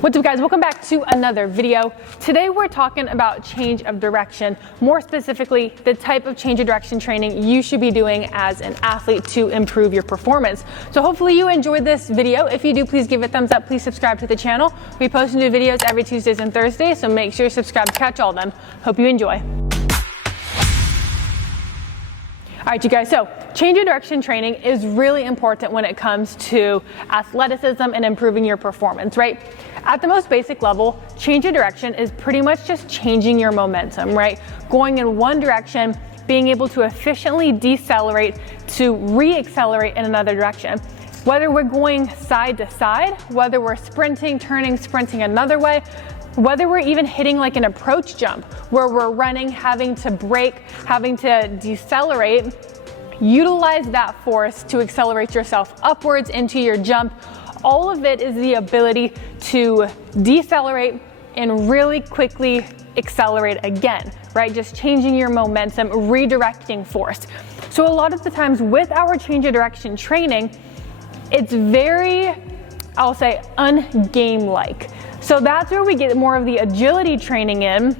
What's up, guys? Welcome back to another video. Today we're talking about change of direction, more specifically the type of change of direction training you should be doing as an athlete to improve your performance. So hopefully you enjoyed this video. If you do, please give it a thumbs up. Please subscribe to the channel. We post new videos every Tuesdays and Thursdays, so make sure you subscribe to catch all of them. Hope you enjoy. All right, you guys, so change of direction training is really important when it comes to athleticism and improving your performance, right? At the most basic level, change of direction is pretty much just changing your momentum, right? Going in one direction, being able to efficiently decelerate to re-accelerate in another direction. Whether we're going side to side, whether we're sprinting, turning, sprinting another way, whether we're even hitting like an approach jump where we're running, having to brake, having to decelerate, utilize that force to accelerate yourself upwards into your jump. All of it is the ability to decelerate and really quickly accelerate again, right? Just changing your momentum, redirecting force. So a lot of the times with our change of direction training, it's very, I'll say, ungame-like. So that's where we get more of the agility training in,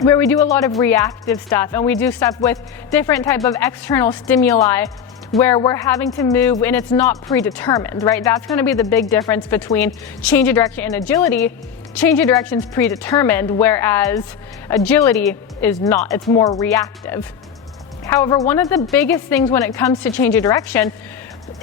where we do a lot of reactive stuff and we do stuff with different type of external stimuli where we're having to move and it's not predetermined, right? That's going to be the big difference between change of direction and agility. Change of direction is predetermined, whereas agility is not. It's more reactive. However, one of the biggest things when it comes to change of direction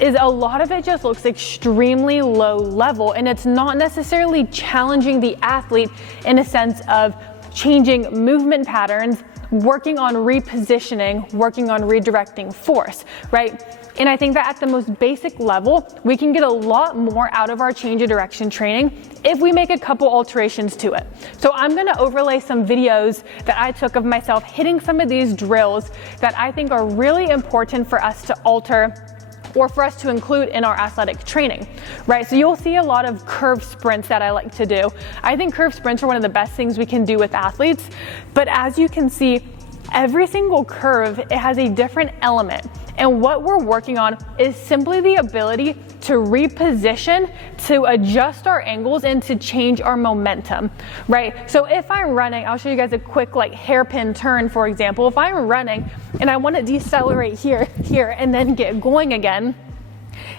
is a lot of it just looks extremely low level, and it's not necessarily challenging the athlete in a sense of changing movement patterns, working on repositioning, working on redirecting force, right? And I think that at the most basic level, we can get a lot more out of our change of direction training if we make a couple alterations to it. So I'm gonna overlay some videos that I took of myself hitting some of these drills that I think are really important for us to alter or for us to include in our athletic training, right? So you'll see a lot of curve sprints that I like to do. I think curve sprints are one of the best things we can do with athletes, but as you can see, every single curve, it has a different element. And what we're working on is simply the ability to reposition, to adjust our angles and to change our momentum, right? So if I'm running, I'll show you guys a quick like hairpin turn, for example. If I'm running and I want to decelerate here, and then get going again,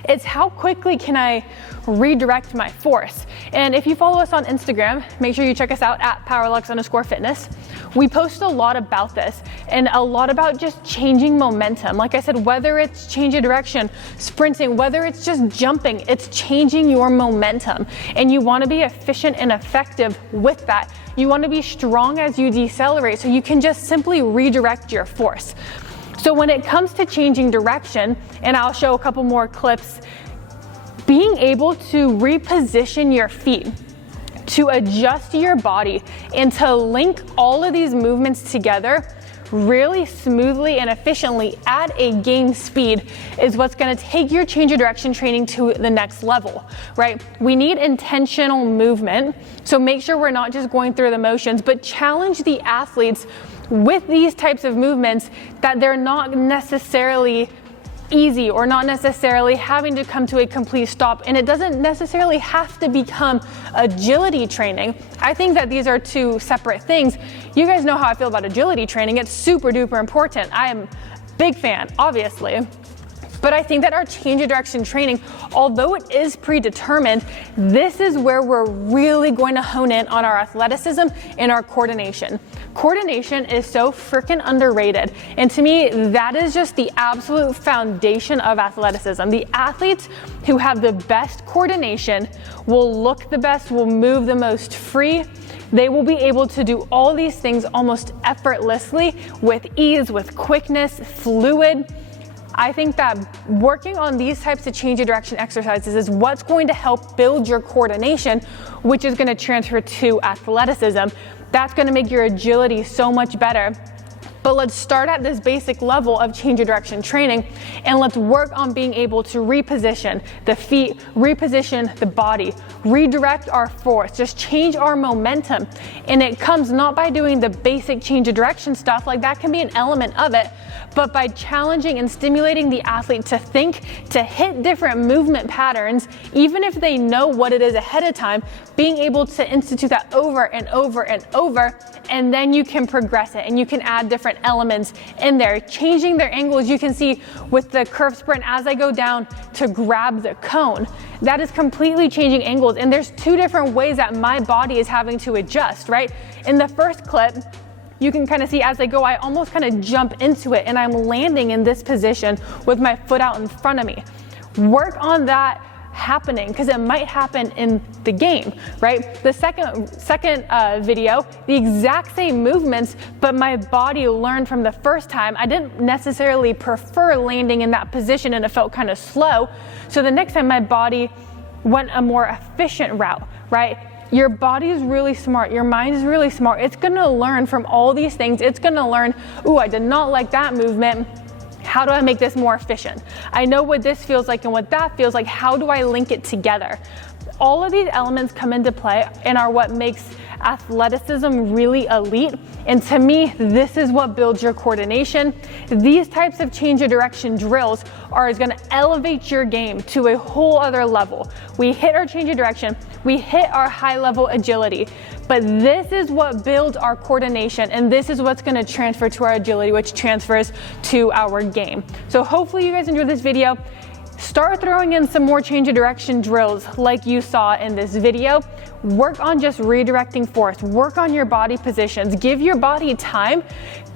it's how quickly can I redirect my force. And if you follow us on Instagram, make sure you check us out at powerlux_fitness. We post a lot about this and a lot about just changing momentum. Like I said, whether it's change of direction, sprinting, whether it's just jumping, it's changing your momentum. And you want to be efficient and effective with that. You want to be strong as you decelerate so you can just simply redirect your force. So when it comes to changing direction, and I'll show a couple more clips, being able to reposition your feet, to adjust your body, and to link all of these movements together really smoothly and efficiently at a game speed is what's going to take your change of direction training to the next level, right? We need intentional movement, so make sure we're not just going through the motions, but challenge the athletes with these types of movements that they're not necessarily easy or not necessarily having to come to a complete stop, and it doesn't necessarily have to become agility training. I think that these are two separate things. You guys know how I feel about agility training. It's super duper important. I am a big fan, obviously. But I think that our change of direction training, although it is predetermined, this is where we're really going to hone in on our athleticism and our coordination. Coordination is so freaking underrated. And to me, that is just the absolute foundation of athleticism. The athletes who have the best coordination will look the best, will move the most free. They will be able to do all these things almost effortlessly, with ease, with quickness, fluid. I think that working on these types of change of direction exercises is what's going to help build your coordination, which is going to transfer to athleticism. That's going to make your agility so much better. But let's start at this basic level of change of direction training, and let's work on being able to reposition the feet, reposition the body, redirect our force, just change our momentum. And it comes not by doing the basic change of direction stuff, like that can be an element of it, but by challenging and stimulating the athlete to think, to hit different movement patterns, even if they know what it is ahead of time, being able to institute that over and over and over, and then you can progress it and you can add different elements in there. Changing their angles, you can see with the curve sprint as I go down to grab the cone, that is completely changing angles. And there's two different ways that my body is having to adjust, right? In the first clip, you can kind of see as I go, I almost kind of jump into it and I'm landing in this position with my foot out in front of me. Work on that happening, because it might happen in the game, right? The second video, the exact same movements, but my body learned from the first time. I didn't necessarily prefer landing in that position and it felt kind of slow. So the next time my body went a more efficient route, right? Your body is really smart. Your mind is really smart. It's going to learn from all these things. It's going to learn, ooh, I did not like that movement. How do I make this more efficient? I know what this feels like and what that feels like. How do I link it together? All of these elements come into play and are what makes athleticism really elite. And to me, this is what builds your coordination. These types of change of direction drills are going to elevate your game to a whole other level. We hit our change of direction, we hit our high level agility, but this is what builds our coordination, and this is what's going to transfer to our agility, which transfers to our game. So hopefully you guys enjoyed this video. Start throwing in some more change of direction drills like you saw in this video. Work on just redirecting force. Work on your body positions. Give your body time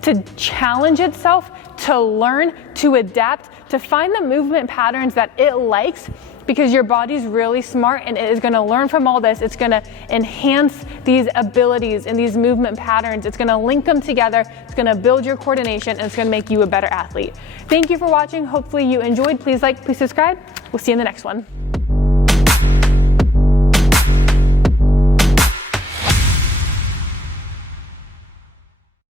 to challenge itself, to learn, to adapt, to find the movement patterns that it likes, because your body's really smart and it is going to learn from all this. It's going to enhance these abilities and these movement patterns. It's going to link them together. It's going to build your coordination, and it's going to make you a better athlete. Thank you for watching. Hopefully you enjoyed. Please like, please subscribe. We'll see you in the next one.